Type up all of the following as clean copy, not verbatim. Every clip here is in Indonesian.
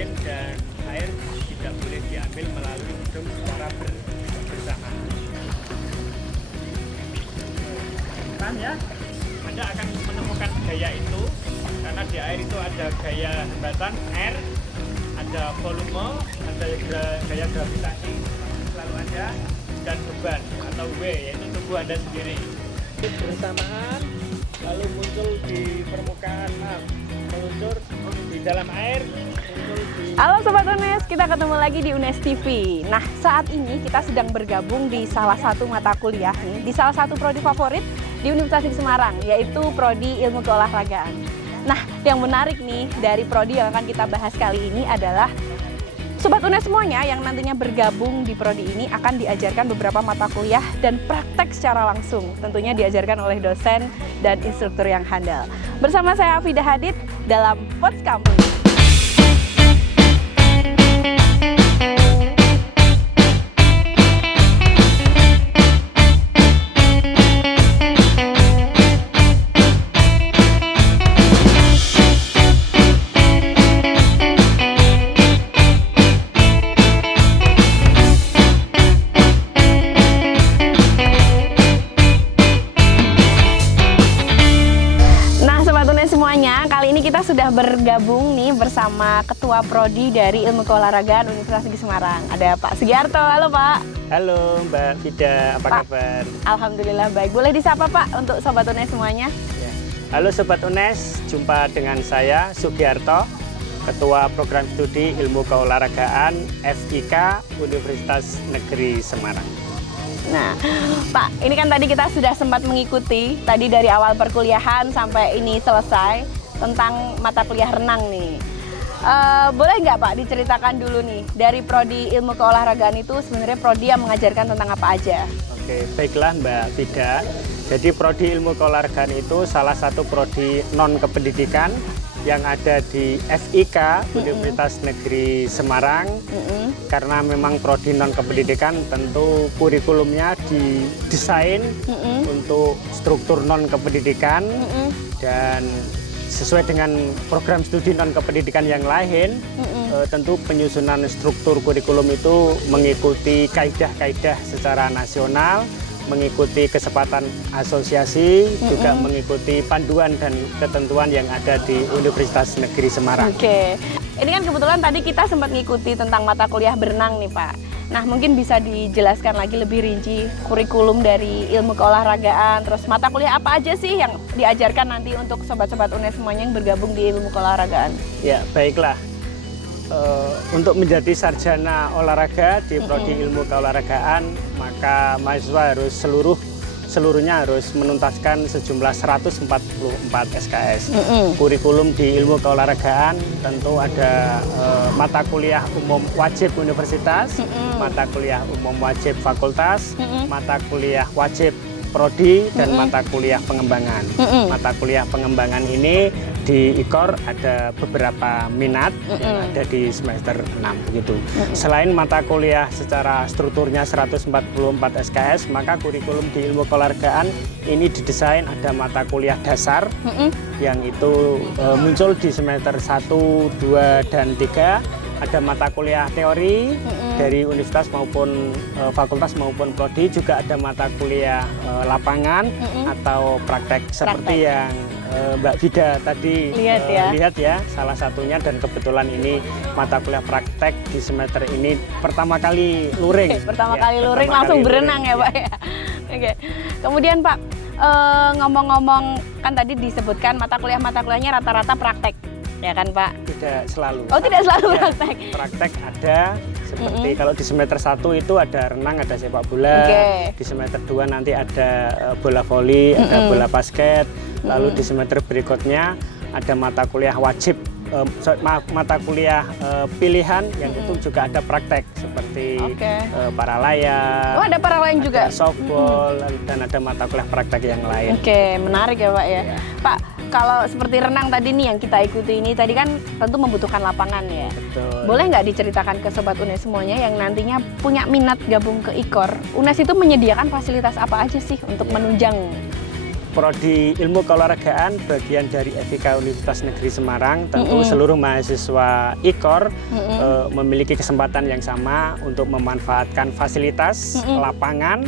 oksigen dan air tidak boleh diambil melalui hidung secara bersamaan. Kan ya, Anda akan menemukan gaya itu karena di air itu ada gaya hambatan air, ada volume, ada gaya gravitasi selalu ada, dan beban atau W yaitu tubuh Anda sendiri. Bersamaan lalu muncul di permukaan, meluncur di dalam air, muncul di... Halo Sobat UNES, kita ketemu lagi di UNES TV. Nah, saat ini kita sedang bergabung di salah satu mata kuliah nih, di salah satu prodi favorit di Universitas Negeri Semarang, yaitu Prodi Ilmu Keolahragaan. Nah, yang menarik nih dari prodi yang akan kita bahas kali ini adalah Sobat UNES semuanya yang nantinya bergabung di prodi ini akan diajarkan beberapa mata kuliah dan praktek secara langsung. Tentunya diajarkan oleh dosen dan instruktur yang handal. Bersama saya Afidah Hadid dalam Pods Kampus. Semuanya, kali ini kita sudah bergabung nih bersama Ketua Prodi dari Ilmu Keolahragaan Universitas Negeri Semarang. Ada Pak Sugiarto. Halo Pak. Halo Mbak Fida, apa kabar? Alhamdulillah baik. Boleh disapa Pak untuk Sobat UNES semuanya? Ya. Halo Sobat UNES, jumpa dengan saya Sugiarto, Ketua Program Studi Ilmu Keolahragaan FIK Universitas Negeri Semarang. Nah, Pak, ini kan tadi kita sudah sempat mengikuti tadi dari awal perkuliahan sampai ini selesai tentang mata kuliah renang nih. Boleh nggak Pak diceritakan dulu nih dari Prodi Ilmu Keolahragaan itu sebenarnya prodi yang mengajarkan tentang apa aja? Oke, baiklah Mbak Fida. Jadi Prodi Ilmu Keolahragaan itu salah satu prodi non kependidikan yang ada di FIK Universitas Negeri Semarang. Karena memang prodi non kependidikan tentu kurikulumnya didesain untuk struktur non kependidikan dan sesuai dengan program studi non kependidikan yang lain. Tentu penyusunan struktur kurikulum itu mengikuti kaidah-kaidah secara nasional, mengikuti kesepakatan asosiasi, juga mengikuti panduan dan ketentuan yang ada di Universitas Negeri Semarang. Oke, ini kan kebetulan tadi kita sempat ngikuti tentang mata kuliah berenang nih Pak. Nah, mungkin bisa dijelaskan lagi lebih rinci kurikulum dari ilmu keolahragaan, terus mata kuliah apa aja sih yang diajarkan nanti untuk sobat-sobat UNES semuanya yang bergabung di ilmu keolahragaan? Ya, baiklah. Untuk menjadi sarjana olahraga di Prodi Ilmu Keolahragaan, maka mahasiswa harus seluruhnya harus menuntaskan sejumlah 144 SKS. Kurikulum di ilmu keolahragaan tentu ada mata kuliah umum wajib universitas, mata kuliah umum wajib fakultas, mata kuliah wajib prodi, dan mata kuliah pengembangan. Mata kuliah pengembangan ini di IKOR ada beberapa minat yang ada di semester 6 begitu. Selain mata kuliah secara strukturnya 144 SKS, maka kurikulum di ilmu keolahragaan ini didesain ada mata kuliah dasar yang itu muncul di semester 1, 2, dan 3. Ada mata kuliah teori dari universitas maupun fakultas maupun prodi, juga ada mata kuliah lapangan atau praktek seperti yang Mbak Fida tadi lihat ya, salah satunya, dan kebetulan ini mata kuliah praktek di semester ini pertama kali luring. Pertama kali luring langsung berenang ya Pak ya. Oke. Kemudian Pak, ngomong-ngomong kan tadi disebutkan mata kuliahnya rata-rata praktek. Ya kan Pak? Tidak selalu. Oh, tidak selalu praktek. Praktek ada, seperti kalau di semester 1 itu ada renang, ada sepak bola. Di semester 2 nanti ada bola voli, ada bola basket. Lalu di semester berikutnya ada mata kuliah wajib, mata kuliah pilihan yang itu juga ada praktek seperti para layar. Oh, ada para layar juga. Softball dan ada mata kuliah praktek yang lain. Oke, menarik ya Pak ya. Pak, kalau seperti renang tadi nih yang kita ikuti ini tadi kan tentu membutuhkan lapangan ya. Betul. Boleh nggak diceritakan ke Sobat UNES semuanya yang nantinya punya minat gabung ke IKOR? UNES itu menyediakan fasilitas apa aja sih untuk menunjang? Prodi Ilmu Keolahragaan bagian dari FIK Universitas Negeri Semarang, tentu seluruh mahasiswa IKOR memiliki kesempatan yang sama untuk memanfaatkan fasilitas lapangan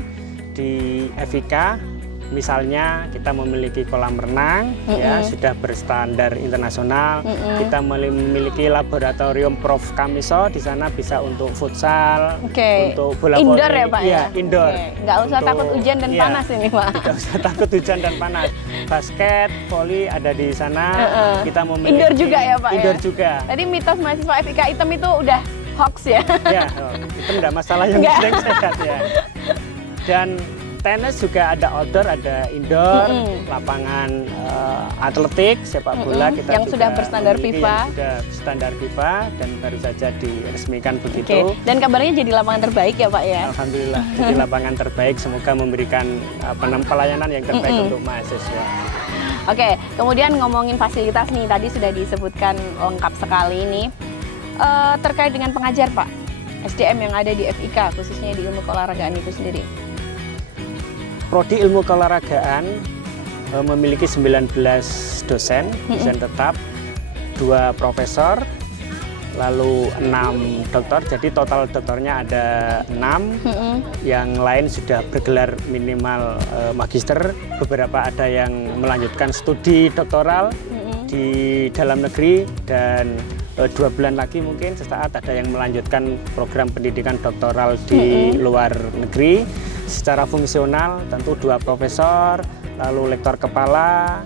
di FIK. Misalnya kita memiliki kolam renang, ya sudah berstandar internasional. Kita memiliki laboratorium Prof. Kamiso, di sana bisa untuk futsal, untuk bola voli. Indoor ya Pak ya? Indoor. Nggak usah takut hujan dan panas ini Pak. Tidak usah takut hujan dan panas. Basket, voli ada di sana. Kita memiliki indoor juga ya Pak indoor ya? juga. Tadi mitos mahasiswa FIK hitam itu udah hoax ya? Ya, itu enggak masalah yang penting sehat ya. Dan tenis juga ada outdoor, ada indoor, lapangan atletik, sepak bola kita yang juga sudah berstandar memiliki, FIFA. yang sudah standar FIFA dan baru saja diresmikan begitu. Dan kabarnya jadi lapangan terbaik ya Pak ya? Alhamdulillah, jadi lapangan terbaik, semoga memberikan pelayanan yang terbaik untuk mahasiswa. Oke, kemudian ngomongin fasilitas nih, tadi sudah disebutkan lengkap sekali ini. Terkait dengan pengajar Pak, SDM yang ada di FIK, khususnya di ilmu keolahragaan itu sendiri. Prodi Ilmu Keolahragaan memiliki 19 dosen tetap, 2 profesor, lalu 6 doktor, jadi total doktornya ada 6, yang lain sudah bergelar minimal magister, beberapa ada yang melanjutkan studi doktoral di dalam negeri, dan 2 bulan lagi mungkin sesaat ada yang melanjutkan program pendidikan doktoral di luar negeri. Secara fungsional tentu 2 profesor, lalu lektor kepala,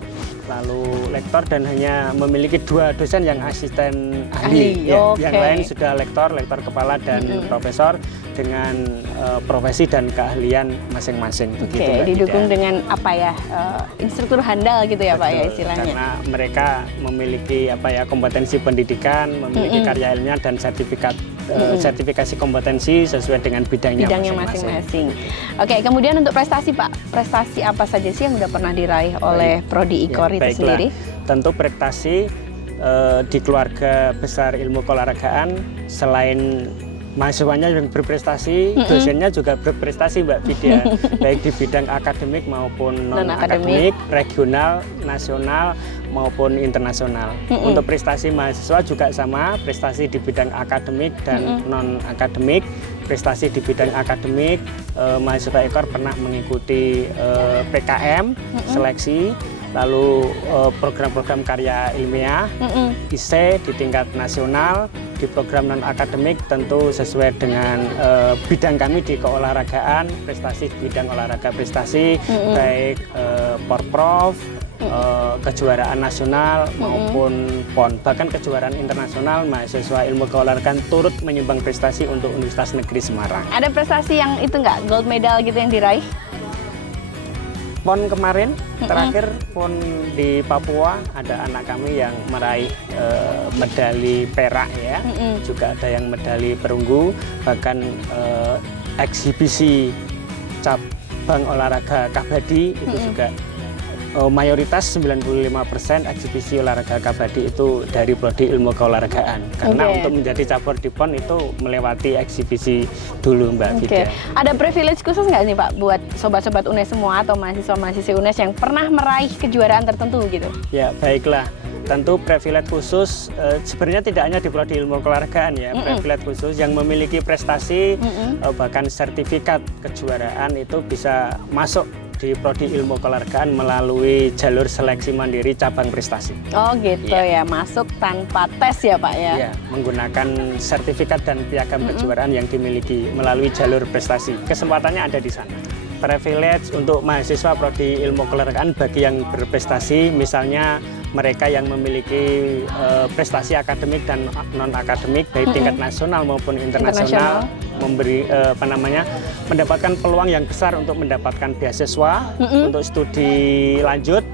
lalu lektor, dan hanya memiliki 2 dosen yang asisten ahli. Yang lain sudah lektor kepala dan profesor dengan profesi dan keahlian masing-masing. Didukung dengan apa ya, instruktur handal gitu ya Pak ya istilahnya. Karena mereka memiliki kompetensi pendidikan, memiliki karya ilmiah dan sertifikasi kompetensi sesuai dengan bidangnya masing-masing. Oke, kemudian untuk prestasi Pak, prestasi apa saja sih yang sudah pernah diraih oleh Prodi IKOR itu sendiri? Tentu prestasi di keluarga besar ilmu keolahragaan, selain mahasiswanya yang berprestasi, dosennya juga berprestasi Mbak Vidya, baik di bidang akademik maupun non-akademik, regional, nasional maupun internasional. Untuk prestasi mahasiswa juga sama, prestasi di bidang akademik dan non-akademik. Prestasi di bidang akademik, mahasiswa IKOR pernah mengikuti PKM, seleksi, lalu program-program karya ilmiah, ISE di tingkat nasional. Di program non-akademik tentu sesuai dengan bidang kami di keolahragaan, prestasi di bidang olahraga prestasi, baik Porprov, kejuaraan nasional maupun PON, bahkan kejuaraan internasional. Mahasiswa ilmu keolahragaan turut menyumbang prestasi untuk Universitas Negeri Semarang. Ada prestasi yang itu nggak, gold medal gitu yang diraih? PON kemarin, terakhir PON di Papua, ada anak kami yang meraih medali perak ya, juga ada yang medali perunggu, bahkan eksibisi cabang olahraga kabadi itu juga mayoritas 95% eksibisi olahraga kabadi itu dari Prodi Ilmu Keolahragaan. Karena untuk menjadi cabur di PON itu melewati eksibisi dulu Mbak Vidya. Ada privilege khusus nggak sih Pak buat sobat-sobat UNES semua atau mahasiswa-mahasiswa UNES yang pernah meraih kejuaraan tertentu gitu? Ya baiklah, tentu privilege khusus sebenarnya tidak hanya di Prodi Ilmu Keolahragaan ya, privilege khusus yang memiliki prestasi bahkan sertifikat kejuaraan itu bisa masuk di Prodi Ilmu Keolahragaan melalui jalur seleksi mandiri cabang prestasi. Oh gitu ya, masuk tanpa tes ya Pak ya? Iya, menggunakan sertifikat dan piagam kejuaraan yang dimiliki melalui jalur prestasi. Kesempatannya ada di sana. Privilege untuk mahasiswa Prodi Ilmu Keolahragaan bagi yang berprestasi, misalnya mereka yang memiliki prestasi akademik dan non-akademik, baik tingkat nasional maupun internasional. Mendapatkan peluang yang besar untuk mendapatkan beasiswa untuk studi lanjut.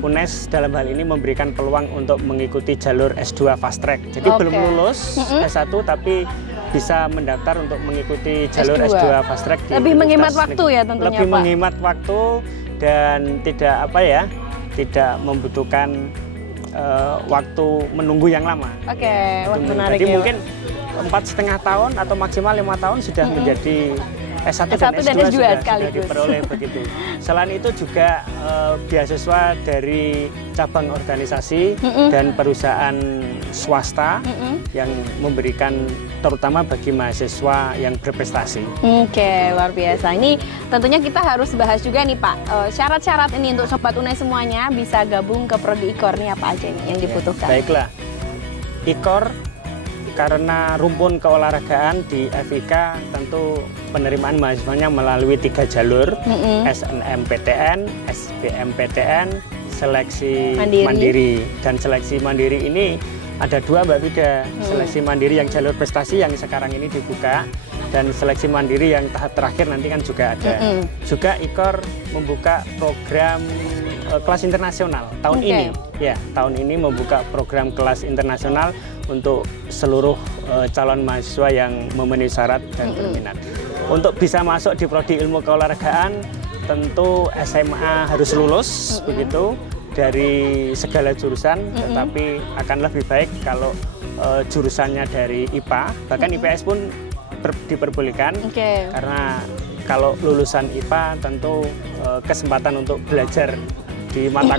UNES dalam hal ini memberikan peluang untuk mengikuti jalur S2 fast track. Jadi belum lulus S1 tapi bisa mendaftar untuk mengikuti jalur S2 fast track. Lebih menghemat waktu ya tentunya Lebih Pak. menghemat waktu dan tidak membutuhkan waktu menunggu yang lama. Menarik Jadi ya, mungkin 4,5 tahun atau maksimal 5 tahun sudah menjadi S1 S1 dan S2 sudah sekaligus. diperoleh begitu. Selain itu juga beasiswa dari cabang organisasi dan perusahaan swasta yang memberikan terutama bagi mahasiswa yang berprestasi. Oke, luar biasa. Ini tentunya kita harus bahas juga nih Pak, syarat-syarat ini untuk Sobat Unai semuanya bisa gabung ke Prodi IKOR ini apa aja nih yang dibutuhkan? Baiklah, IKOR karena rumpun keolahragaan di FIK tentu penerimaan mahasiswanya melalui 3 jalur, SNMPTN, SBMPTN, seleksi mandiri. Dan seleksi mandiri ini ada 2 Mbak Vida, seleksi mandiri yang jalur prestasi yang sekarang ini dibuka, dan seleksi mandiri yang tahap terakhir nanti kan juga ada. Juga IKOR membuka program kelas internasional tahun ini. Ya, tahun ini membuka program kelas internasional untuk seluruh calon mahasiswa yang memenuhi syarat dan berminat. Untuk bisa masuk di Prodi Ilmu Keolahragaan, tentu SMA harus lulus begitu dari segala jurusan, tetapi akan lebih baik kalau jurusannya dari IPA, bahkan IPS pun diperbolehkan, karena kalau lulusan IPA tentu kesempatan untuk belajar di mata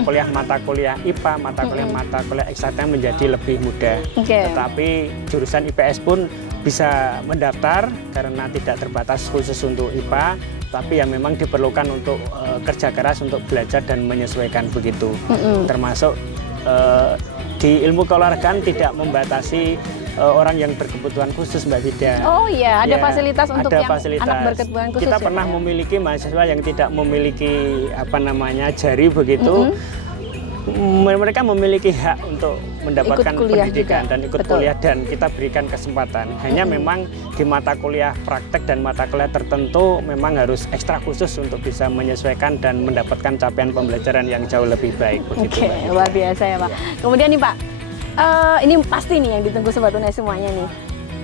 kuliah IPA, mata kuliah eksakta menjadi lebih mudah. Tetapi jurusan IPS pun bisa mendaftar karena tidak terbatas khusus untuk IPA, tapi yang memang diperlukan untuk kerja keras untuk belajar dan menyesuaikan begitu. Termasuk di ilmu keolahragaan tidak membatasi orang yang berkebutuhan khusus, Mbak Vida. Oh iya, ada fasilitas untuk ada yang fasilitas. anak berkebutuhan khusus. Kita pernah memiliki mahasiswa yang tidak memiliki jari begitu. Mereka memiliki hak untuk mendapatkan pendidikan juga, dan ikut kuliah, dan kita berikan kesempatan. Hanya memang di mata kuliah praktek dan mata kuliah tertentu memang harus ekstra khusus untuk bisa menyesuaikan dan mendapatkan capaian pembelajaran yang jauh lebih baik. Oke, luar biasa ya Pak. Kemudian nih Pak, ini pasti nih yang ditunggu Sobat Unai semuanya nih.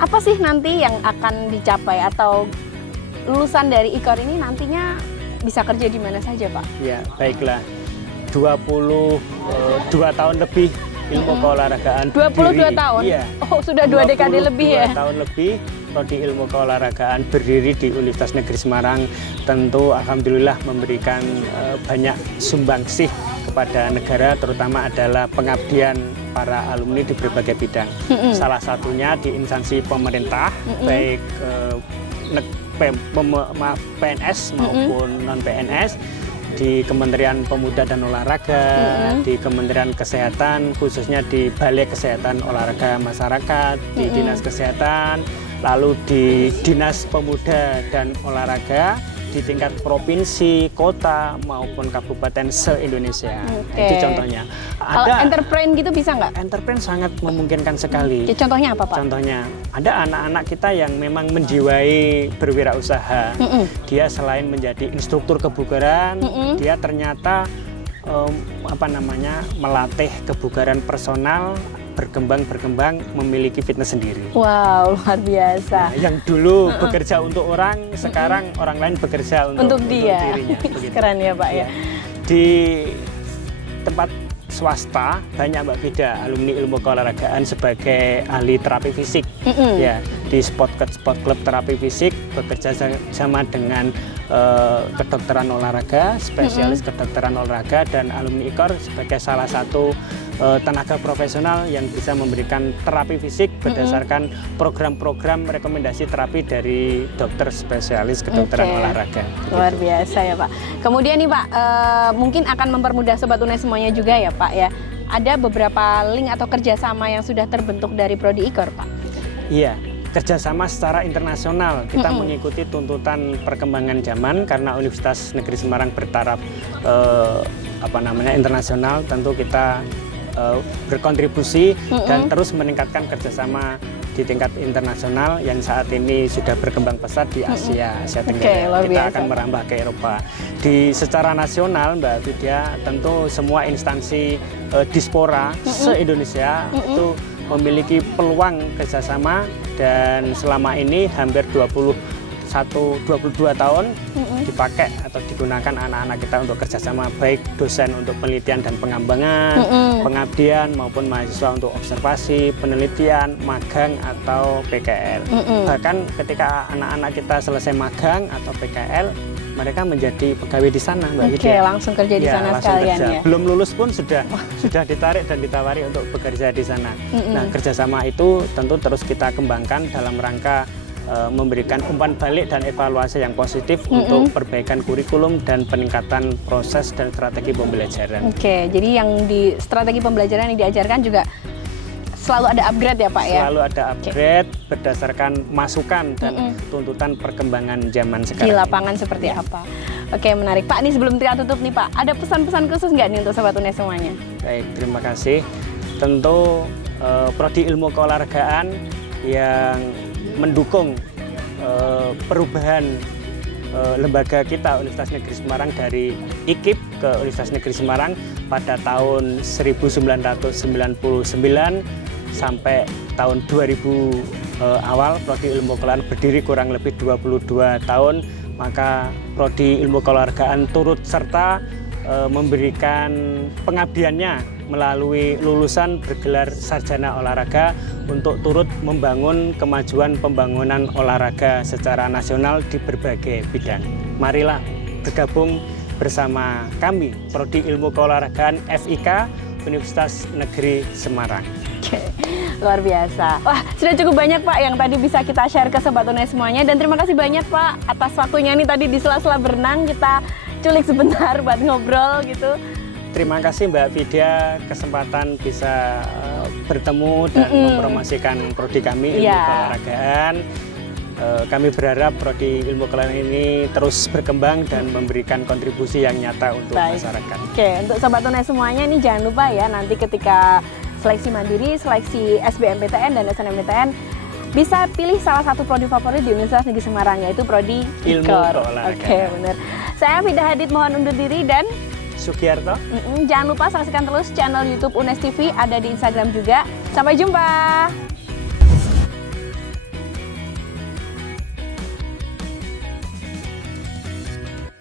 Apa sih nanti yang akan dicapai atau lulusan dari IKOR ini nantinya bisa kerja di mana saja Pak? Ya, baiklah. 22 tahun lebih ilmu keolahragaan. 22 tahun? Iya. Oh, sudah 2 dekade lebih ya? 22 tahun lebih Prodi Ilmu Keolahragaan berdiri di Universitas Negeri Semarang. Tentu alhamdulillah memberikan banyak sumbangsih kepada negara, terutama adalah pengabdian para alumni di berbagai bidang. Salah satunya di instansi pemerintah, baik PNS maupun non-PNS, di Kementerian Pemuda dan Olahraga, di Kementerian Kesehatan, khususnya di Balai Kesehatan Olahraga Masyarakat, di Dinas Kesehatan, lalu di Dinas Pemuda dan Olahraga, di tingkat provinsi, kota, maupun kabupaten se-Indonesia. Itu contohnya. Kalau entrepreneur gitu bisa nggak? Entrepreneur sangat memungkinkan sekali. Contohnya apa Pak? Contohnya, ada anak-anak kita yang memang menjiwai berwirausaha. Dia selain menjadi instruktur kebugaran, dia ternyata melatih kebugaran personal, berkembang memiliki fitness sendiri. Wow, luar biasa. Nah, yang dulu bekerja untuk orang, sekarang orang lain bekerja untuk dia. dirinya. Keren ya Pak ya. Di tempat swasta banyak Mbak Vida alumni ilmu keolahragaan sebagai ahli terapi fisik. Ya, di sport club terapi fisik bekerja sama dengan kedokteran olahraga, spesialis kedokteran olahraga, dan alumni IKOR sebagai salah satu tenaga profesional yang bisa memberikan terapi fisik berdasarkan program-program rekomendasi terapi dari dokter spesialis kedokteran olahraga. Luar biasa ya Pak. Kemudian nih Pak, mungkin akan mempermudah Sobat Unai semuanya juga ya Pak ya. Ada beberapa link atau kerjasama yang sudah terbentuk dari Prodi IKOR Pak? Iya, kerjasama secara internasional. Kita mengikuti tuntutan perkembangan zaman karena Universitas Negeri Semarang bertaraf internasional. Tentu kita berkontribusi dan terus meningkatkan kerjasama di tingkat internasional yang saat ini sudah berkembang pesat di Asia Tenggara. Kita akan merambah ke Eropa. Secara nasional Mbak Vidya, tentu semua instansi dispora se-Indonesia itu memiliki peluang kerjasama, dan selama ini hampir 21 22 tahun dipakai atau digunakan anak-anak kita untuk kerjasama, baik dosen untuk penelitian dan pengembangan, pengabdian maupun mahasiswa untuk observasi, penelitian, magang atau PKL. Bahkan ketika anak-anak kita selesai magang atau PKL, mereka menjadi pegawai di sana, Mbak Widya. Langsung kerja di sana sekalian ya. Belum lulus pun sudah ditarik dan ditawari untuk bekerja di sana. Nah, kerjasama itu tentu terus kita kembangkan dalam rangka memberikan umpan balik dan evaluasi yang positif untuk perbaikan kurikulum dan peningkatan proses dan strategi pembelajaran. Oke, jadi yang di strategi pembelajaran yang diajarkan juga selalu ada upgrade ya Pak ya? Selalu ada upgrade berdasarkan masukan dan tuntutan perkembangan zaman sekarang. Di lapangan seperti apa? Oke, menarik. Pak, ini sebelum kita tutup nih Pak, ada pesan-pesan khusus nggak nih untuk Sobat UNES semuanya? Baik, terima kasih. Tentu Prodi Ilmu Keolahragaan yang mendukung perubahan lembaga kita Universitas Negeri Semarang dari IKIP ke Universitas Negeri Semarang pada tahun 1999 sampai tahun 2000 awal. Prodi Ilmu Keolahragaan berdiri kurang lebih 22 tahun, maka Prodi Ilmu Keolahragaan turut serta memberikan pengabdiannya melalui lulusan bergelar sarjana olahraga untuk turut membangun kemajuan pembangunan olahraga secara nasional di berbagai bidang. Marilah bergabung bersama kami, Prodi Ilmu Keolahragaan FIK Universitas Negeri Semarang. Oke, luar biasa. Wah, sudah cukup banyak Pak yang tadi bisa kita share ke Sobat UNES semuanya, dan terima kasih banyak Pak atas waktunya nih tadi di sela-sela berenang kita culik sebentar buat ngobrol gitu. Terima kasih Mbak Widya, kesempatan bisa bertemu dan mempromosikan prodi kami Ilmu Keolahragaan. Kami berharap Prodi Ilmu Keolahragaan ini terus berkembang dan memberikan kontribusi yang nyata untuk masyarakat. Oke, untuk Sobat UNES semuanya nih jangan lupa ya, nanti ketika seleksi mandiri, seleksi SBMPTN dan SNMPTN, bisa pilih salah satu prodi favorit di Universitas Negeri Semarang, yaitu Prodi Ilmu Keolahragaan. Oke, benar. Saya Vida Hadid mohon undur diri dan Sugiarto. Jangan lupa saksikan terus channel YouTube UNES TV, ada di Instagram juga. Sampai jumpa.